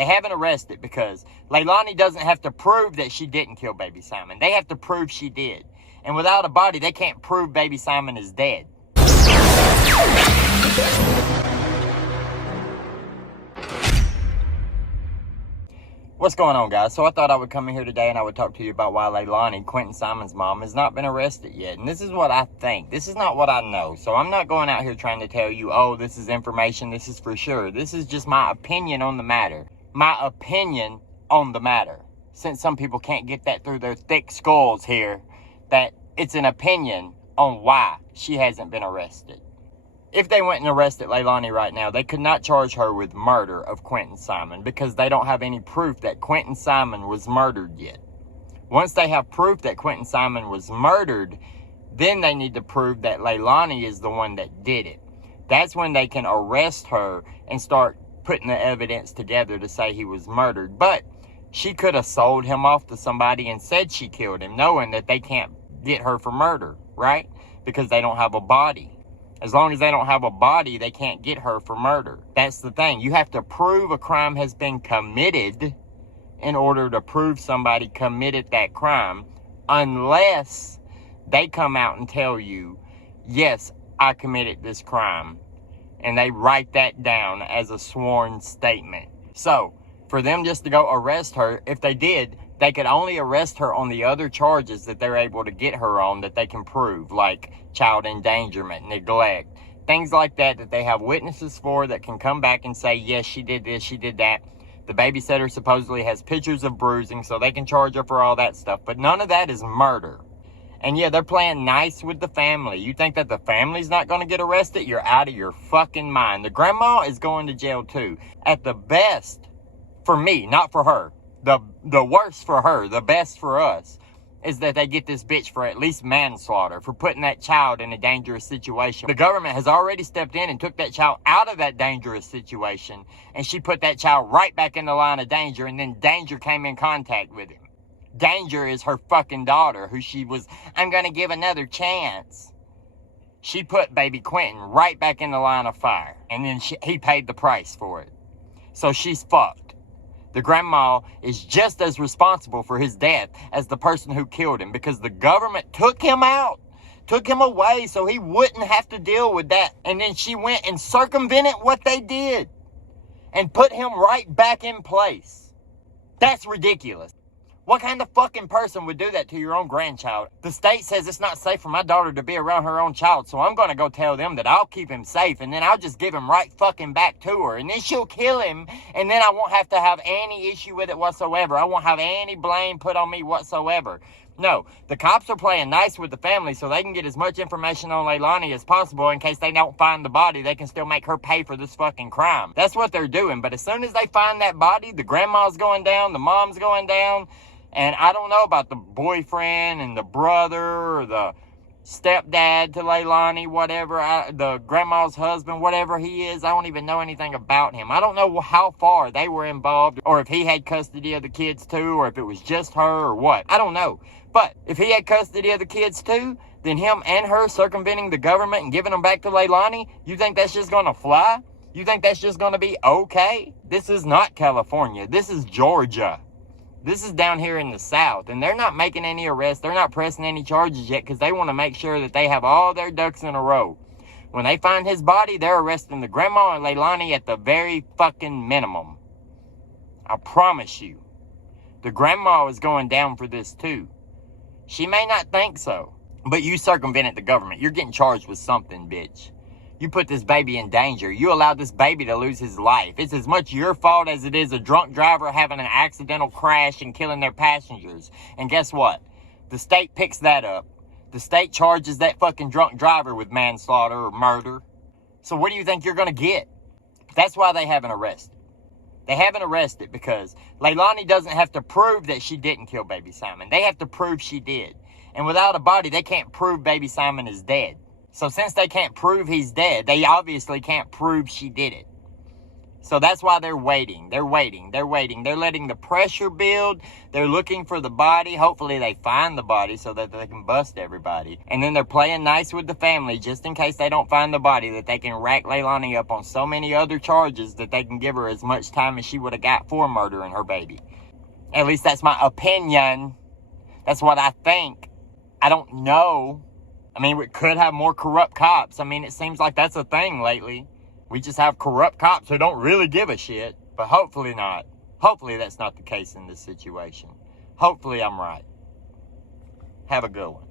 They haven't arrested because Leilani doesn't have to prove that she didn't kill baby Simon. They have to prove she did. And without a body, they can't prove baby Simon is dead. What's going on, guys? So I thought I would come in here today and I would talk to you about why Leilani, Quinton Simon's mom, has not been arrested yet. And this is what I think. This is not what I know. So I'm not going out here trying to tell you, oh, this is information, this is for sure. This is just my opinion on the matter. My opinion on the matter. Since some people can't get that through their thick skulls here, that it's an opinion on why she hasn't been arrested. If they went and arrested Leilani right now, they could not charge her with murder of Quinton Simon because they don't have any proof that Quinton Simon was murdered yet. Once they have proof that Quinton Simon was murdered, then they need to prove that Leilani is the one that did it. That's when they can arrest her and start putting the evidence together to say he was murdered. But she could have sold him off to somebody and said she killed him, knowing that they can't get her for murder, right? Because they don't have a body. As long as they don't have a body, they can't get her for murder. That's the thing. You have to prove a crime has been committed in order to prove somebody committed that crime, unless they come out and tell you, yes, I committed this crime. And they write that down as a sworn statement. So, for them just to go arrest her, if they did, they could only arrest her on the other charges that they're able to get her on that they can prove, like child endangerment, neglect, things like that that they have witnesses for that can come back and say, yes, she did this, she did that. The babysitter supposedly has pictures of bruising, so they can charge her for all that stuff. But none of that is murder. And yeah, they're playing nice with the family. You think that the family's not going to get arrested? You're out of your fucking mind. The grandma is going to jail too. At the best, for me, not for her. The worst for her, the best for us, is that they get this bitch for at least manslaughter, for putting that child in a dangerous situation. The government has already stepped in and took that child out of that dangerous situation, and she put that child right back in the line of danger, and then danger came in contact with him. Danger is her fucking daughter, who she was, I'm going to give another chance. She put baby Quinton right back in the line of fire, and then he paid the price for it. So she's fucked. The grandma is just as responsible for his death as the person who killed him, because the government took him out, took him away so he wouldn't have to deal with that. And then she went and circumvented what they did and put him right back in place. That's ridiculous. What kind of fucking person would do that to your own grandchild? The state says it's not safe for my daughter to be around her own child, so I'm going to go tell them that I'll keep him safe, and then I'll just give him right fucking back to her, and then she'll kill him, and then I won't have to have any issue with it whatsoever. I won't have any blame put on me whatsoever. No, the cops are playing nice with the family so they can get as much information on Leilani as possible in case they don't find the body. They can still make her pay for this fucking crime. That's what they're doing, but as soon as they find that body, the grandma's going down, the mom's going down. And I don't know about the boyfriend and the brother or the stepdad to Leilani, whatever, the grandma's husband, whatever he is. I don't even know anything about him. I don't know how far they were involved, or if he had custody of the kids too, or if it was just her or what. I don't know. But if he had custody of the kids too, then him and her circumventing the government and giving them back to Leilani, you think that's just going to fly? You think that's just going to be okay? This is not California. This is Georgia. This is down here in the South, and they're not making any arrests. They're not pressing any charges yet because they want to make sure that they have all their ducks in a row. When they find his body, they're arresting the grandma and Leilani at the very fucking minimum. I promise you. The grandma is going down for this too. She may not think so, but you circumvented the government. You're getting charged with something, bitch. You put this baby in danger. You allowed this baby to lose his life. It's as much your fault as it is a drunk driver having an accidental crash and killing their passengers. And guess what? The state picks that up. The state charges that fucking drunk driver with manslaughter or murder. So what do you think you're going to get? That's why they haven't arrested. They haven't arrested because Leilani doesn't have to prove that she didn't kill baby Simon. They have to prove she did. And without a body, they can't prove baby Simon is dead. So since they can't prove he's dead, they obviously can't prove she did it. So that's why they're waiting. They're waiting. They're waiting. They're letting the pressure build. They're looking for the body. Hopefully they find the body so that they can bust everybody. And then they're playing nice with the family just in case they don't find the body, that they can rack Leilani up on so many other charges that they can give her as much time as she would have got for murdering her baby. At least that's my opinion. That's what I think. I don't know. I mean, we could have more corrupt cops. I mean, it seems like that's a thing lately. We just have corrupt cops who don't really give a shit. But hopefully not. Hopefully that's not the case in this situation. Hopefully I'm right. Have a good one.